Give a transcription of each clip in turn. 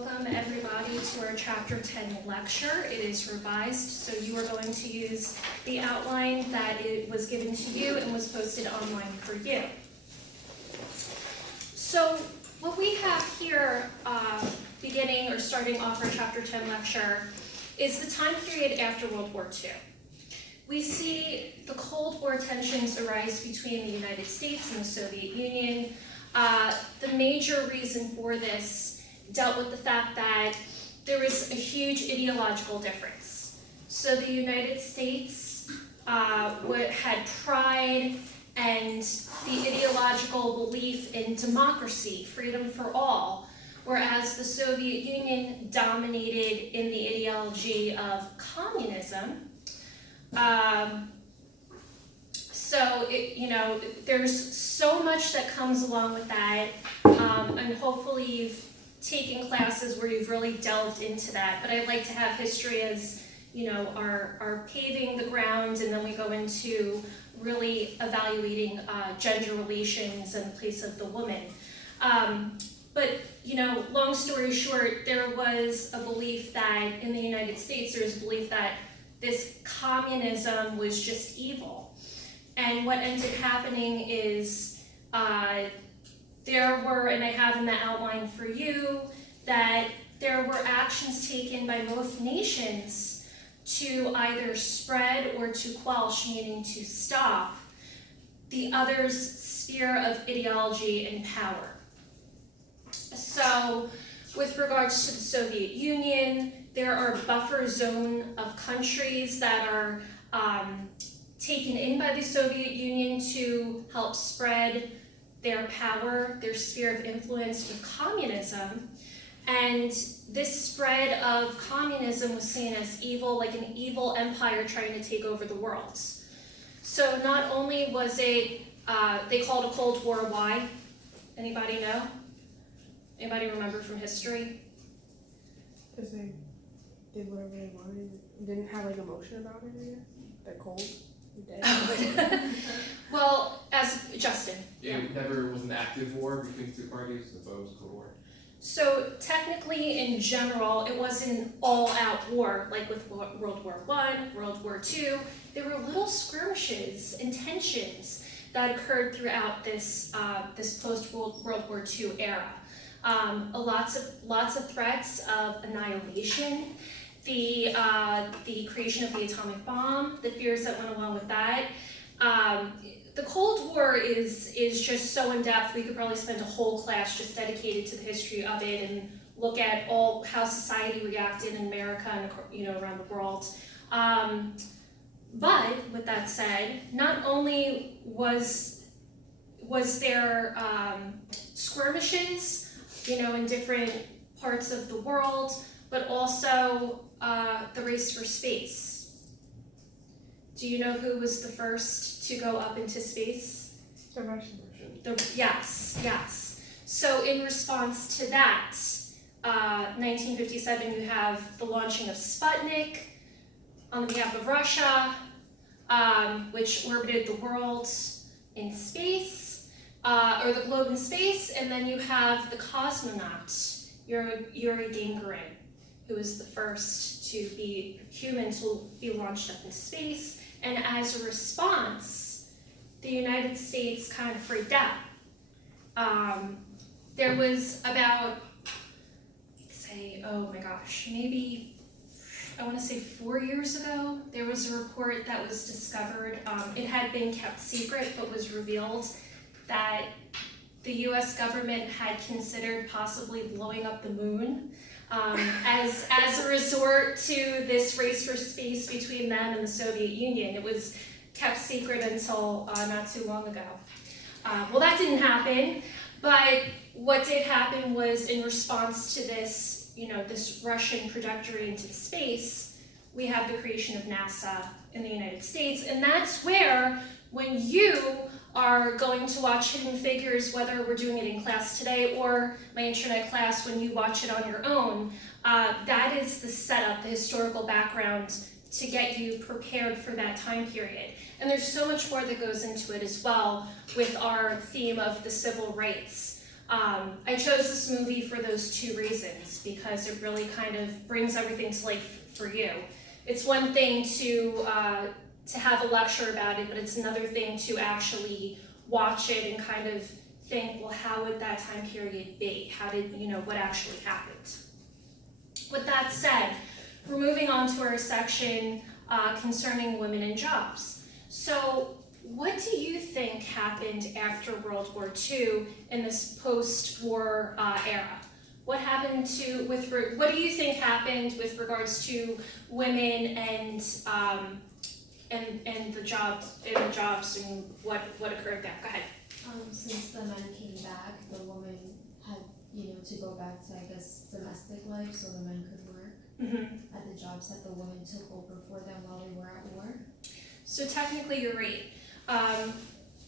welcome everybody to our Chapter 10 lecture. It is revised, so you are going to use the outline that it was given to you and was posted online for you. So what we have here, beginning or starting off our Chapter 10 lecture, is the time period after World War II. We see the Cold War tensions arise between the United States and the Soviet Union. The major reason for this dealt with the fact that there was a huge ideological difference. So the United States had pride and the ideological belief in democracy, freedom for all, whereas the Soviet Union dominated in the ideology of communism. So, there's so much that comes along with that, and hopefully you've taken classes where you've really delved into that. But I like to have history as, our paving the ground, and then we go into really evaluating gender relations and the place of the woman. But, long story short, there was a belief that in the United States, there was a belief that this communism was just evil. And what ended happening is there were, and I have in the outline for you, that there were actions taken by both nations to either spread or to quench, meaning to stop, the other's sphere of ideology and power. So, with regards to the Soviet Union, there are buffer zone of countries that are taken in by the Soviet Union to help spread their power, their sphere of influence with communism. And this spread of communism was seen as evil, like an evil empire trying to take over the world. So not only was it, they called it a Cold War. Why? Anybody know? Anybody remember from history? Because they did whatever they wanted. Didn't have like emotion about it, I guess. They're cold. Well, as Justin. It never was an active war between the two parties. That's why it was a Cold War. So technically, in general, it wasn't all-out war like with World War I, World War II. There were little skirmishes and tensions that occurred throughout this post-World War II era. Lots of threats of annihilation. The creation of the atomic bomb, the fears that went along with that. The Cold War is just so in depth. We could probably spend a whole class just dedicated to the history of it and look at how society reacted in America and around the world. But with that said, not only was there skirmishes, in different parts of the world, but also the race for space. Do you know who was the first to go up into space? The Russian. Yes. So in response to that, 1957, you have the launching of Sputnik on behalf of Russia, which orbited the world in space, or the globe in space, and then you have the cosmonaut, Yuri Gagarin, who was the first to be human to be launched up in space. And as a response, the United States kind of freaked out. There was about, maybe, I want to say 4 years ago, there was a report that was discovered. It had been kept secret, but was revealed that the US government had considered possibly blowing up the moon as a resort to this race for space between them and the Soviet Union. It was kept secret until not too long ago. Well, that didn't happen, but what did happen was in response to this, this Russian trajectory into space, we have the creation of NASA in the United States, and that's where, when you are going to watch Hidden Figures, whether we're doing it in class today or my internet class when you watch it on your own, that is the setup, the historical background to get you prepared for that time period. And there's so much more that goes into it as well with our theme of the civil rights. I chose this movie for those two reasons, because it really kind of brings everything to life for you. It's one thing to have a lecture about it, but it's another thing to actually watch it and kind of think, well, how would that time period be? How did, what actually happened? With that said, we're moving on to our section concerning women in jobs. So what do you think happened after World War II in this post-war era? What happened what do you think happened with regards to women and the jobs and what occurred there? Go ahead. Since the men came back, the woman had, to go back to, I guess, domestic life so the men could work Mm-hmm. at the jobs that the women took over for them while they were at war. So technically you're right.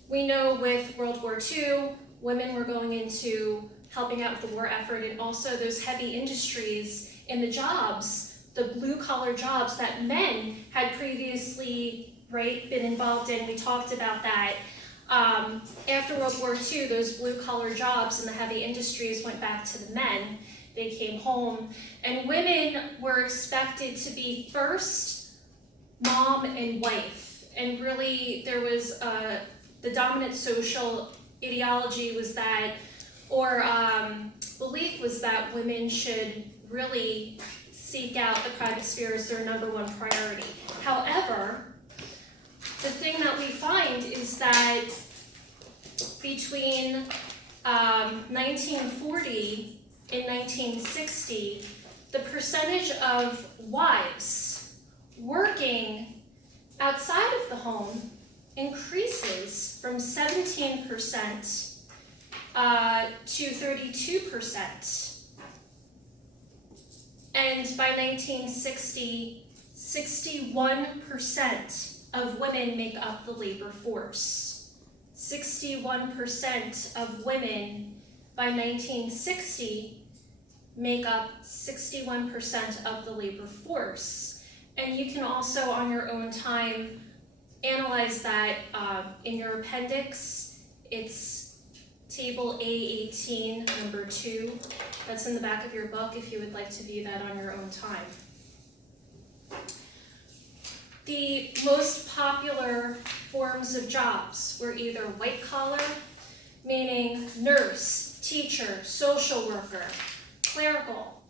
We know with World War II, women were going into helping out with the war effort, and also those heavy industries in the jobs, the blue-collar jobs that men had previously, been involved in. We talked about that. After World War II, those blue-collar jobs in the heavy industries went back to the men. They came home, and women were expected to be first mom and wife. And really, there was the dominant social ideology was that, or belief was that women should really seek out the private sphere as their number one priority. However, the thing that we find is that between 1940 and 1960, the percentage of wives working outside of the home increases from 17% to 32%. And by 1960, 61% of women make up the labor force. 61% of women by 1960 make up 61% of the labor force. And you can also, on your own time, analyze that in your appendix. It's table A18, number 2. That's in the back of your book if you would like to view that on your own time. The most popular forms of jobs were either white collar, meaning nurse, teacher, social worker, clerical,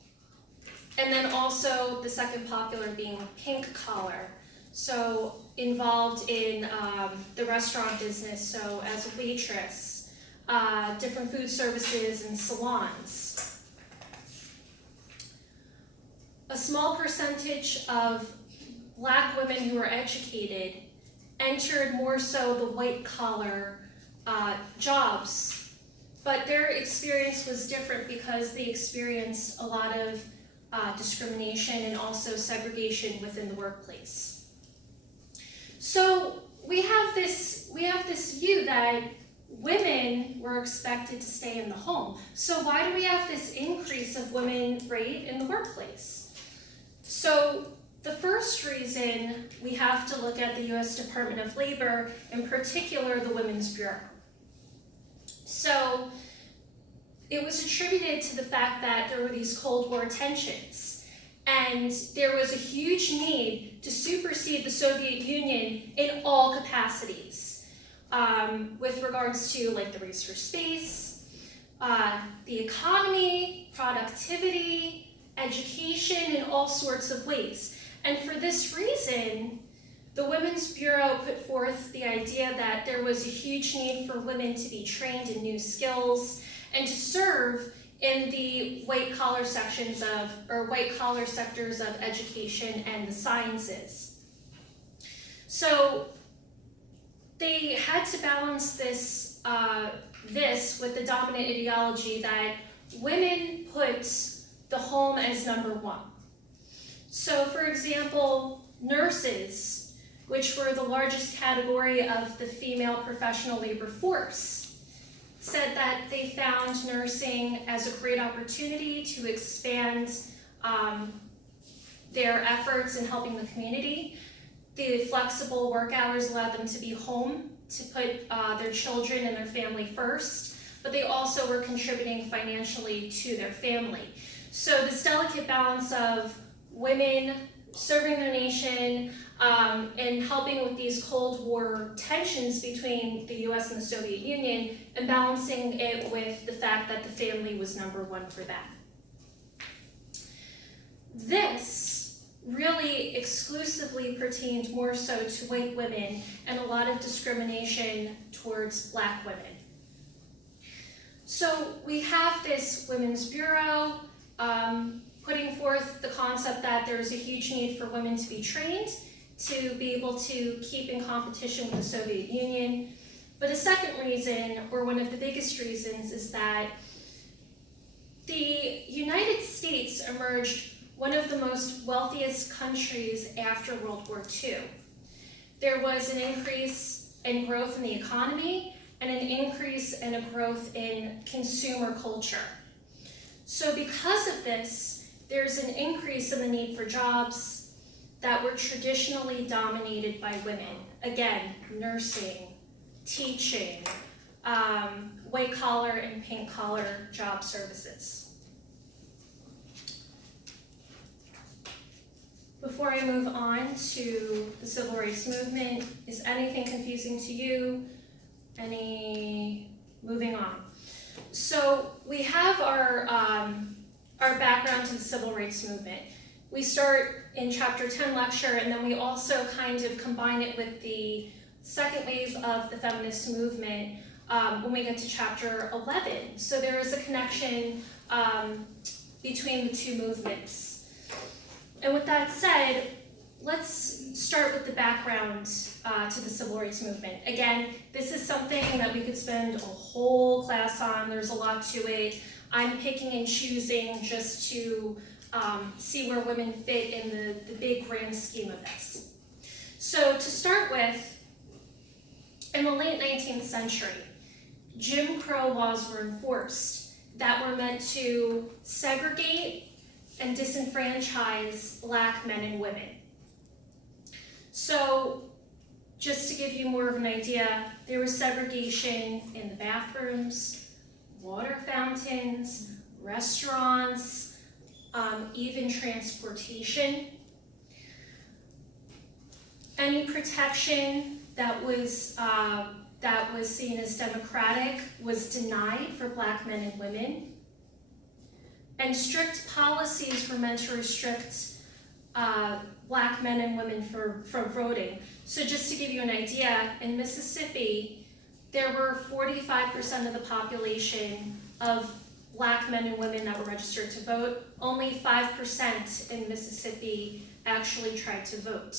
and then also the second popular being pink collar, so involved in the restaurant business, so as a waitress, different food services and salons. A small percentage of Black women who were educated entered more so the white collar jobs, but their experience was different because they experienced a lot of discrimination and also segregation within the workplace. So we have this view that women were expected to stay in the home. So why do we have this increase of women rate in the workplace? So the first reason, we have to look at the U.S. Department of Labor, in particular the Women's Bureau. So it was attributed to the fact that there were these Cold War tensions, and there was a huge need to supersede the Soviet Union in all capacities, with regards to like the race for space, the economy, productivity, education, in all sorts of ways. And for this reason, the Women's Bureau put forth the idea that there was a huge need for women to be trained in new skills and to serve in the white-collar sectors of education and the sciences. So they had to balance this with the dominant ideology that women put the home as number one. So for example, nurses, which were the largest category of the female professional labor force, said that they found nursing as a great opportunity to expand their efforts in helping the community. The flexible work hours allowed them to be home, to put their children and their family first. but they also were contributing financially to their family. So this delicate balance of women serving their nation and helping with these Cold War tensions between the US and the Soviet Union, and balancing it with the fact that the family was number one for them. This really exclusively pertained more so to white women and a lot of discrimination towards Black women. So we have this Women's Bureau putting forth the concept that there's a huge need for women to be trained to be able to keep in competition with the Soviet Union. But a second reason, or one of the biggest reasons, is that the United States emerged one of the most wealthiest countries after World War II. There was an increase in growth in the economy and an increase in a growth in consumer culture. So because of this, there's an increase in the need for jobs that were traditionally dominated by women. Again, nursing, teaching, white collar and pink collar job services. Before I move on to the civil rights movement, is anything confusing to you? Moving on. So we have our background to the civil rights movement. We start in chapter 10 lecture, and then we also kind of combine it with the second wave of the feminist movement when we get to chapter 11. So there is a connection between the two movements. And with that said, let's start with the background to the civil rights movement. Again, this is something that we could spend a whole class on. There's a lot to it. I'm picking and choosing just to see where women fit in the big grand scheme of this. So to start with, in the late 19th century, Jim Crow laws were enforced that were meant to segregate and disenfranchise Black men and women. So just to give you more of an idea, there was segregation in the bathrooms, water fountains, restaurants, even transportation. Any protection that was seen as democratic was denied for Black men and women. And strict policies were meant to restrict Black men and women from voting. So just to give you an idea, in Mississippi, there were 45% of the population of Black men and women that were registered to vote. Only 5% in Mississippi actually tried to vote.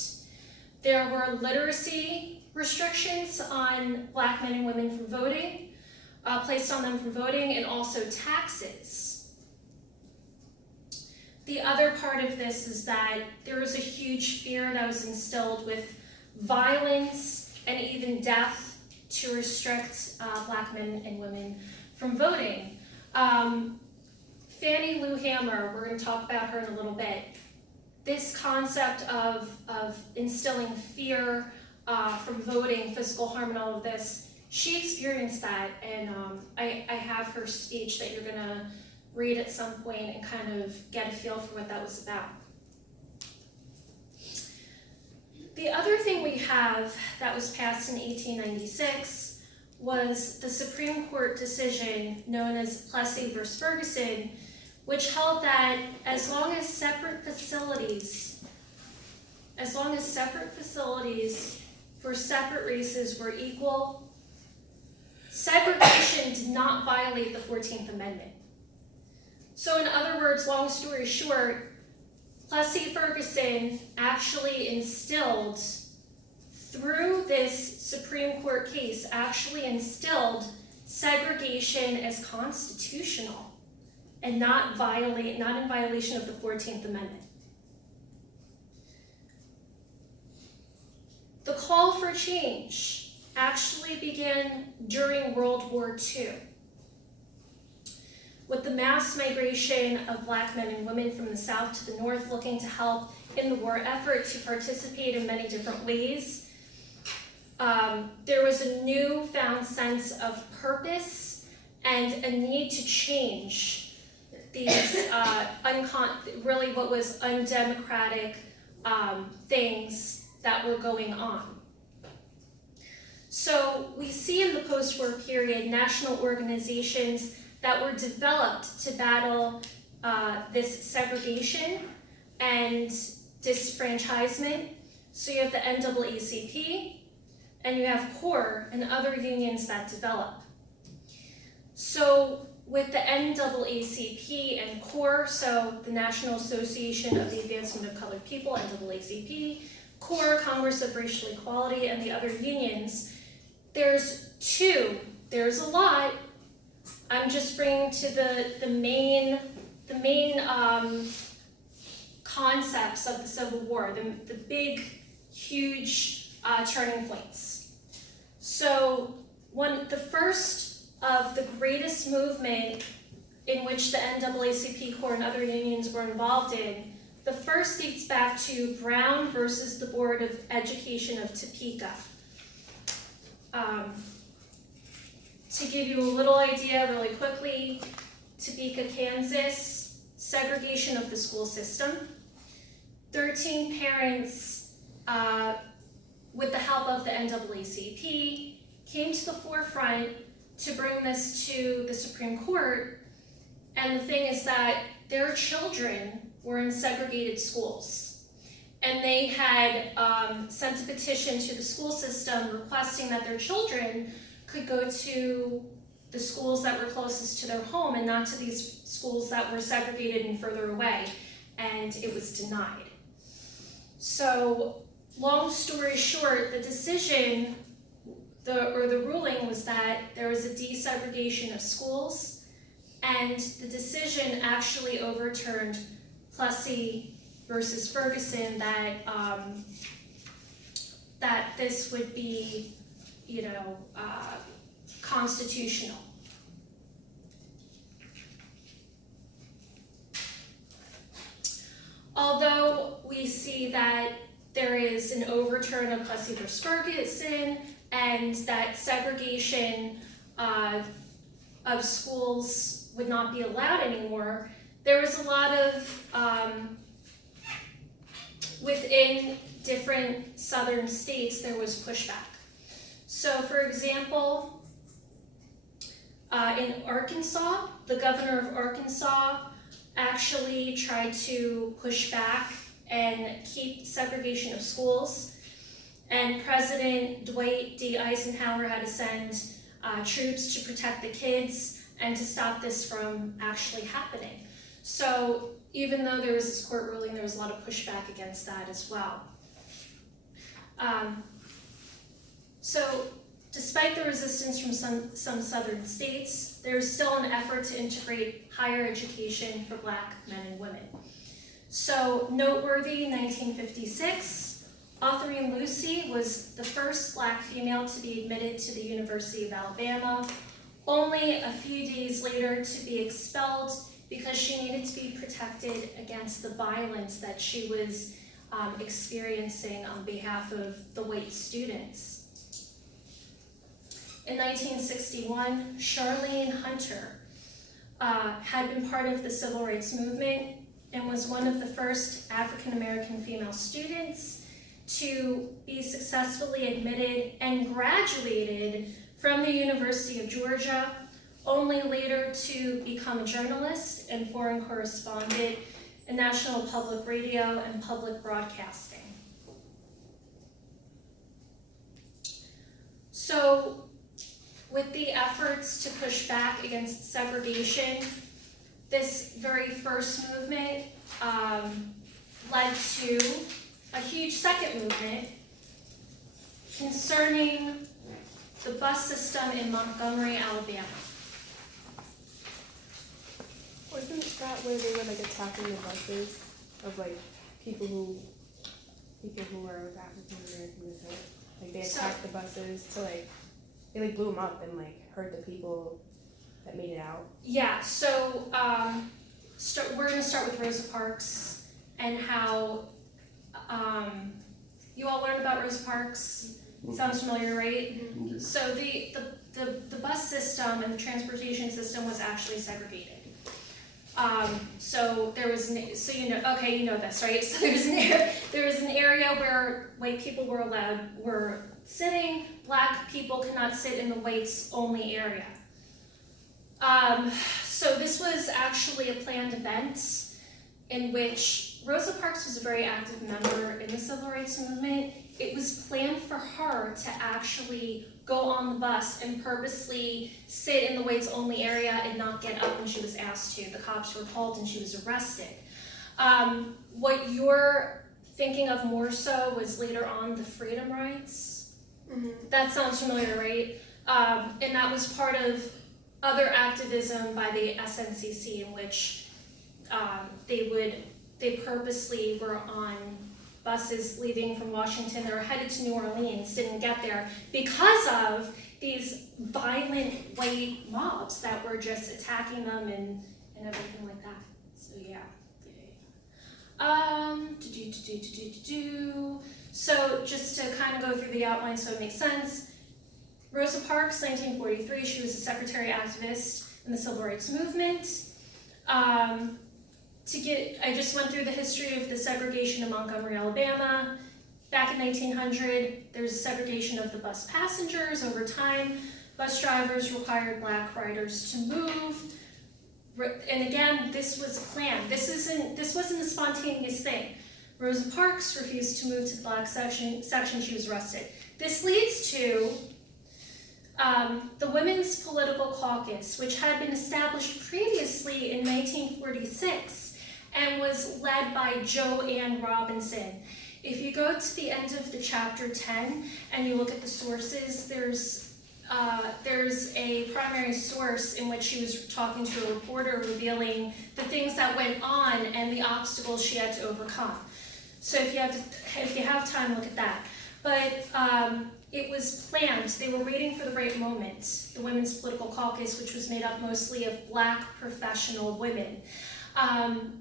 There were literacy restrictions on Black men and women from voting, placed on them from voting, and also taxes. The other part of this is that there was a huge fear that was instilled with violence and even death to restrict Black men and women from voting. Fannie Lou Hamer, we're going to talk about her in a little bit. This concept of instilling fear from voting, physical harm, and all of this, she experienced that, and I have her speech that you're going to read at some point and kind of get a feel for what that was about. The other thing we have that was passed in 1896 was the Supreme Court decision known as Plessy v. Ferguson, which held that as long as separate facilities for separate races were equal, segregation did not violate the 14th Amendment. So in other words, long story short, Plessy Ferguson actually instilled, through this Supreme Court case, segregation as constitutional and not in violation of the 14th Amendment. The call for change actually began during World War II, with the mass migration of Black men and women from the South to the North looking to help in the war effort to participate in many different ways. There was a newfound sense of purpose and a need to change these really what was undemocratic things that were going on. So we see in the post-war period national organizations that were developed to battle this segregation and disfranchisement. So you have the NAACP, and you have CORE and other unions that develop. So with the NAACP and CORE, so the National Association of the Advancement of Colored People, NAACP, CORE, Congress of Racial Equality, and the other unions, there's a lot. I'm just bringing to the main concepts of the Civil War, the big, huge turning points. So the first of the greatest movement in which the NAACP, CORE, and other unions were involved in, the first dates back to Brown versus the Board of Education of Topeka. To give you a little idea really quickly, Topeka, Kansas, segregation of the school system. 13 parents, with the help of the NAACP, came to the forefront to bring this to the Supreme Court. And the thing is that their children were in segregated schools. And they had sent a petition to the school system requesting that their children could go to the schools that were closest to their home and not to these schools that were segregated and further away. And it was denied. So, long story short, the decision, the ruling was that there was a desegregation of schools, and the decision actually overturned Plessy versus Ferguson that this would be, constitutional. Although we see that there is an overturn of Plessy versus Ferguson and that segregation of schools would not be allowed anymore, there was a lot of, within different southern states, there was pushback. So for example, in Arkansas, the governor of Arkansas actually tried to push back and keep segregation of schools. And President Dwight D. Eisenhower had to send troops to protect the kids and to stop this from actually happening. So even though there was this court ruling, there was a lot of pushback against that as well. So despite the resistance from some southern states, there is still an effort to integrate higher education for Black men and women. So noteworthy, 1956, Autherine Lucy was the first Black female to be admitted to the University of Alabama, only a few days later to be expelled because she needed to be protected against the violence that she was experiencing on behalf of the white students. In 1961, Charlene Hunter had been part of the civil rights movement and was one of the first African American female students to be successfully admitted and graduated from the University of Georgia, only later to become a journalist and foreign correspondent in National Public Radio and Public Broadcasting. So, with the efforts to push back against segregation, this very first movement led to a huge second movement concerning the bus system in Montgomery, Alabama. Wasn't that where they were attacking the buses of people who were of African American descent? They attacked the buses to they blew them up and hurt the people that made it out. Yeah. So we're gonna start with Rosa Parks and how you all learned about Rosa Parks. Sounds familiar, right? Mm-hmm. So the the bus system and the transportation system was actually segregated. So there was, so you know this, right? So there was an area where white people were sitting, black people could not sit in the whites only area. So this was actually a planned event in which Rosa Parks was a very active member in the civil rights movement. It was planned for her to actually go on the bus and purposely sit in the whites only area and not get up when she was asked to. The cops were called and she was arrested. What you're thinking of more so was later on the freedom rides. Mm-hmm. That sounds familiar, right? And that was part of other activism by the SNCC in which they purposely were on buses leaving from Washington. They were headed to New Orleans, didn't get there because of these violent white mobs that were just attacking them and everything like that. So yeah. So just to kind of go through the outline so it makes sense. Rosa Parks, 1943, she was a secretary activist in the civil rights movement. I just went through the history of the segregation in Montgomery, Alabama. Back in 1900, there's a segregation of the bus passengers. Over time, bus drivers required black riders to move. And again, this was planned. This wasn't a spontaneous thing. Rosa Parks refused to move to the black section, she was arrested. This leads to the Women's Political Caucus, which had been established previously in 1946 and was led by Jo Ann Robinson. If you go to the end of the chapter 10 and you look at the sources, there's a primary source in which she was talking to a reporter revealing the things that went on and the obstacles she had to overcome. So if you have time, look at that. But it was planned. They were waiting for the right moment. The Women's Political Caucus, which was made up mostly of black professional women.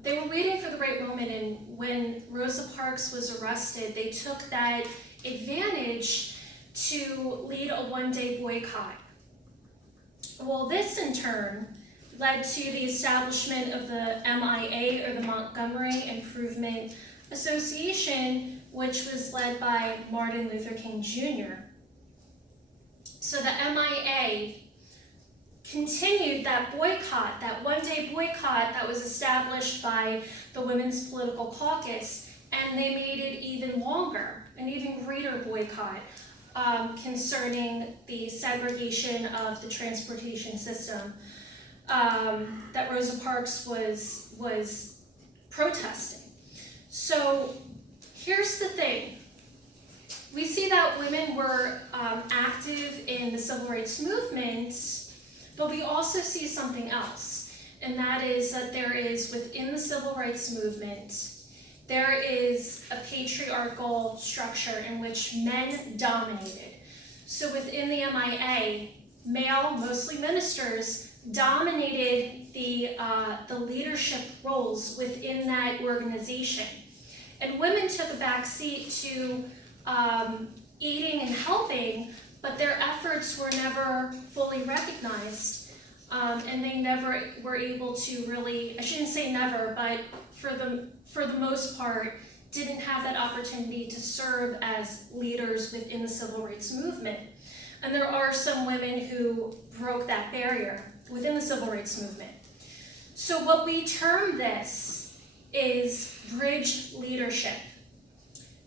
They were waiting for the right moment, and when Rosa Parks was arrested, they took that advantage to lead a one-day boycott. Well, this in turn led to the establishment of the MIA, or the Montgomery Improvement Association, which was led by Martin Luther King Jr. So the MIA continued that boycott, that one-day boycott that was established by the Women's Political Caucus, and they made it even longer, an even greater boycott concerning the segregation of the transportation system that Rosa Parks was protesting. So here's the thing. We see that women were active in the civil rights movement, but we also see something else, and that is that there is, within the civil rights movement, there is a patriarchal structure in which men dominated. So within the MIA, male, mostly ministers, dominated the leadership roles within that organization. And women took a back seat to aiding and helping, but their efforts were never fully recognized, and they never were able to really, I shouldn't say never, but for the most part, didn't have that opportunity to serve as leaders within the civil rights movement. And there are some women who broke that barrier within the civil rights movement. So what we term this is bridge leadership.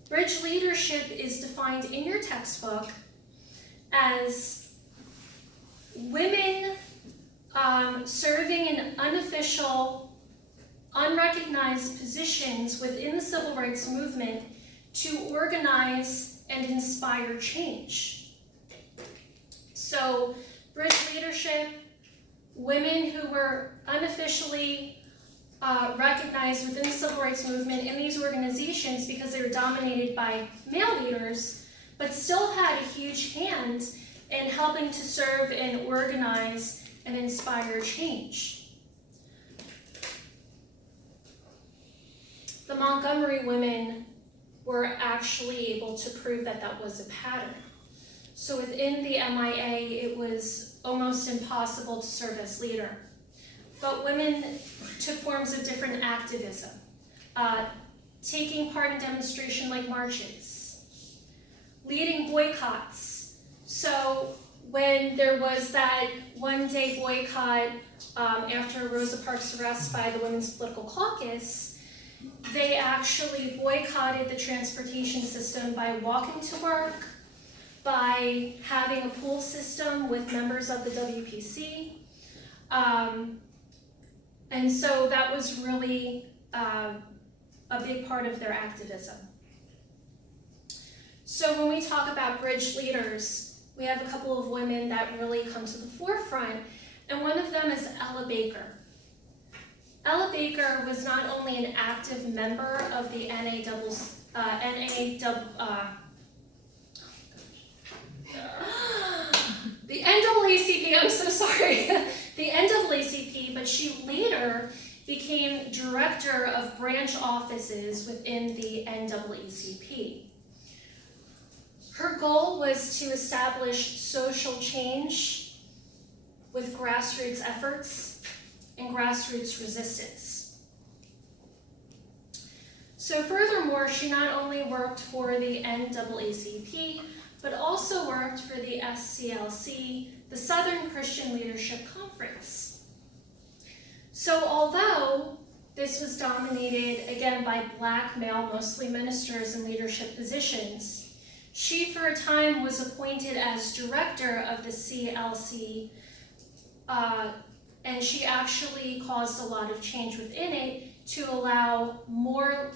Bridge leadership is defined in your textbook as women serving in unofficial, unrecognized positions within the civil rights movement to organize and inspire change. So, bridge leadership, women who were unofficially recognized within the civil rights movement in these organizations because they were dominated by male leaders, but still had a huge hand in helping to serve and organize and inspire change. The Montgomery women were actually able to prove that that was a pattern. So within the MIA, it was almost impossible to serve as leader. But women took forms of different activism, taking part in demonstrations like marches, leading boycotts. So when there was that one-day boycott after Rosa Parks' arrest by the Women's Political Caucus, they actually boycotted the transportation system by walking to work, by having a pool system with members of the WPC. And so that was really a big part of their activism. So when we talk about bridge leaders, we have a couple of women that really come to the forefront, and one of them is Ella Baker. Ella Baker was not only an active member of the the NAACP, I'm so sorry, the NAACP, but she later became director of branch offices within the NAACP. Her goal was to establish social change with grassroots efforts and grassroots resistance. So furthermore, she not only worked for the NAACP, but also worked for the SCLC, the Southern Christian Leadership Conference. So although this was dominated, again, by Black male, mostly ministers in leadership positions, she for a time was appointed as director of the CLC, and she actually caused a lot of change within it to allow more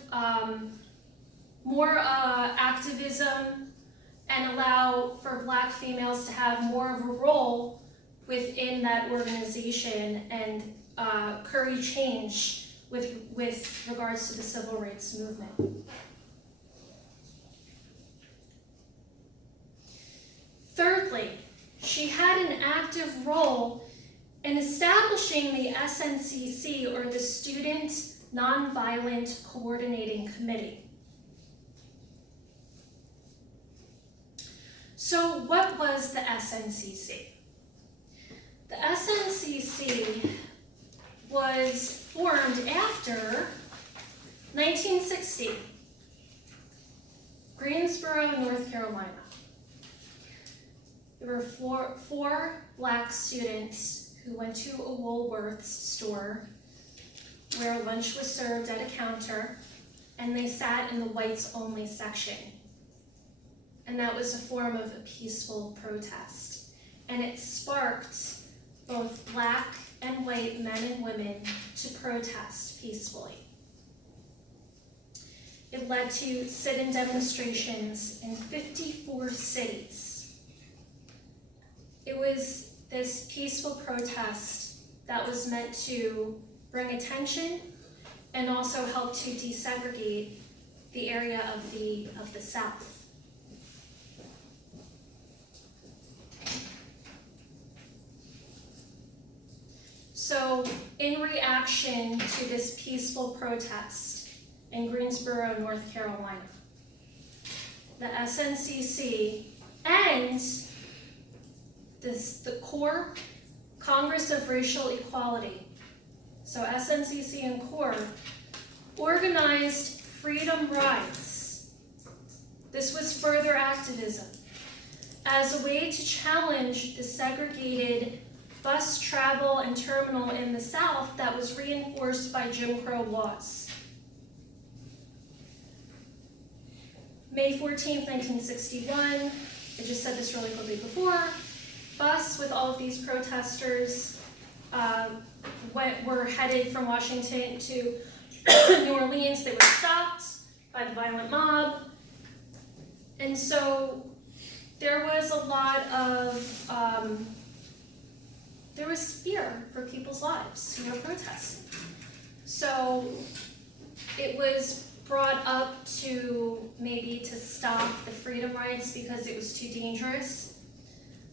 activism and allow for Black females to have more of a role within that organization and curry change with regards to the civil rights movement. Thirdly, she had an active role in establishing the SNCC, or the Student Nonviolent Coordinating Committee. So what was the SNCC? The SNCC was formed after 1960, Greensboro, North Carolina. There were four Black students who went to a Woolworths store where lunch was served at a counter, and they sat in the whites only section. And that was a form of a peaceful protest. And it sparked both Black and white men and women to protest peacefully. It led to sit-in demonstrations in 54 cities. It was this peaceful protest that was meant to bring attention and also help to desegregate the area of the South. So in reaction to this peaceful protest in Greensboro, North Carolina, the SNCC and the CORE, Congress of Racial Equality, so SNCC and CORE, organized freedom rides. This was further activism as a way to challenge the segregated bus travel and terminal in the South that was reinforced by Jim Crow laws. May 14th, 1961, I just said this really quickly before, bus with all of these protesters were headed from Washington to New Orleans. They were stopped by the violent mob. And so there was a lot of, there was fear for people's lives who were protesting. So it was brought up to maybe to stop the freedom rides because it was too dangerous.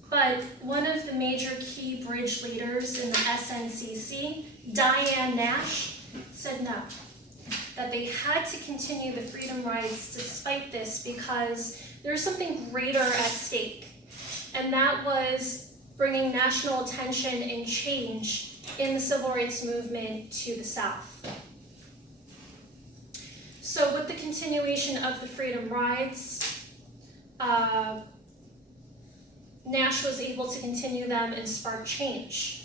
But one of the major key bridge leaders in the SNCC, Diane Nash, said no, that they had to continue the freedom rides despite this because there was something greater at stake. and that was bringing national attention and change in the civil rights movement to the South. So with the continuation of the Freedom Rides, Nash was able to continue them and spark change.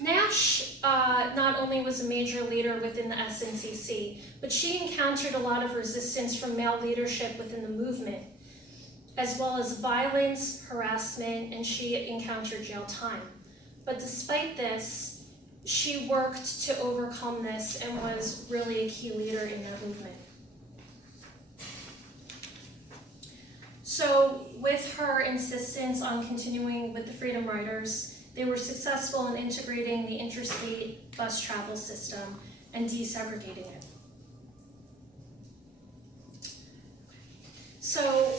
Nash not only was a major leader within the SNCC, but she encountered a lot of resistance from male leadership within the movement, as well as violence, harassment, and she encountered jail time. But despite this, she worked to overcome this and was really a key leader in their movement. So with her insistence on continuing with the Freedom Riders, they were successful in integrating the interstate bus travel system and desegregating it. So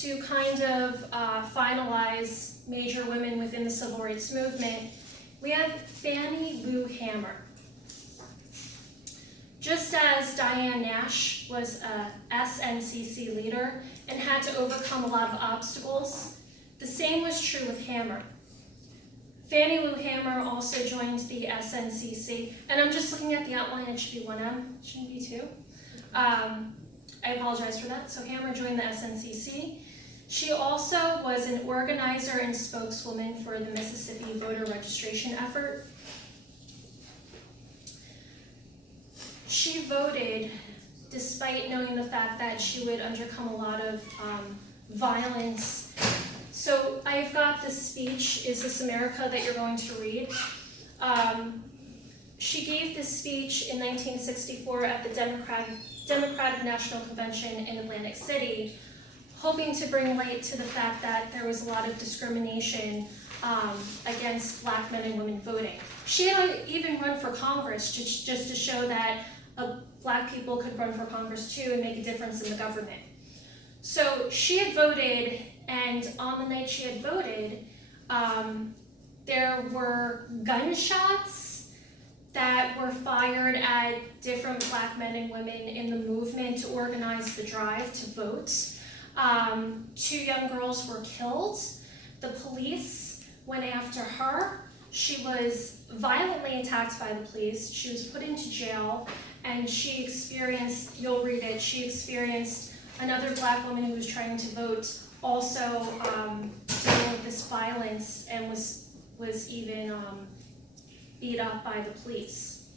to kind of finalize major women within the civil rights movement, we have Fannie Lou Hamer. Just as Diane Nash was a SNCC leader and had to overcome a lot of obstacles, the same was true with Hamer. Fannie Lou Hamer also joined the SNCC, and I'm just looking at the outline, it should be 1M, it shouldn't be 2. I apologize for that. So Hamer joined the SNCC. She also was an organizer and spokeswoman for the Mississippi voter registration effort. She voted despite knowing the fact that she would undercome a lot of violence. So I've got this speech, Is This America, that you're going to read. She gave this speech in 1964 at the Democratic National Convention in Atlantic City, hoping to bring light to the fact that there was a lot of discrimination against black men and women voting. She had even run for Congress just to show that black people could run for Congress too and make a difference in the government. So she had voted, and on the night she had voted, there were gunshots that were fired at different black men and women in the movement to organize the drive to vote. 2 young girls were killed. The police went after her. She was violently attacked by the police. She was put into jail, and she experienced, you'll read it, she experienced another black woman who was trying to vote also dealing with this violence and was even beat up by the police.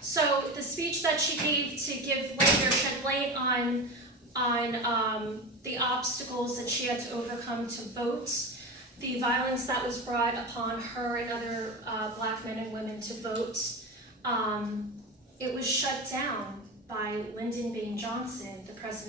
So the speech that she gave to give light or shed light on the obstacles that she had to overcome to vote, the violence that was brought upon her and other black men and women to vote, it was shut down by Lyndon Baines Johnson, the president